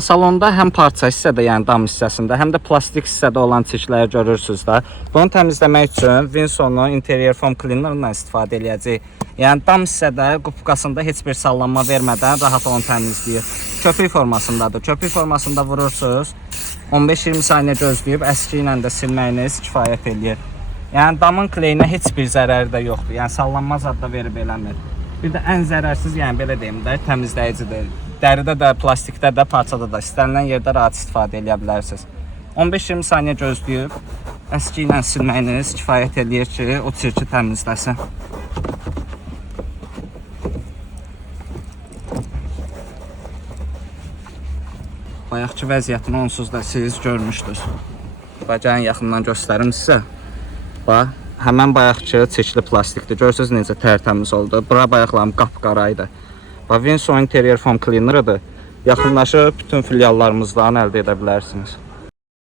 Salonda həm parça hissədə, yəni dam hissəsində, həm də plastik hissədə olan çirkləri görürsünüz də. Bunu təmizləmək üçün Winson'un Interior Foam Cleaner-dan istifadə edəcəyik. Yəni dam hissədə qupqasında heç bir sallanma vermədən rahat onu təmizləyir. Köpük formasındadır. Köpük formasında vurursunuz. 15-20 saniyə gözləyib əski ilə də silməyiniz kifayət eləyir. Yəni damın kleyinə heç bir zərəri də yoxdur. Yəni sallanma zad da verib eləmir. Bir də ən zərərsiz, yəni belə deyim də, təmizləyicidir. Dəridə də, plastikdə də, parçada da istənilən yerdə rahat istifadə edə bilərsiniz. 15-20 saniyə gözləyib əski ilə silməyiniz kifayət eləyir ki, o çirki təmizləsin. Bayaqki vəziyyətini onsuz da siz görmüşdünüz. Gəlin yaxından göstərim sizə. Bax, həmən bayaqki çirkli plastikdir. Görürsünüz necə tərtəmiz oldu. Bura bayaqlarım qapqaraydı. Winsor Interior Foam Cleaner-ıdır. Yaxınlaşıb bütün filiallarımızdan əldə edə bilərsiniz.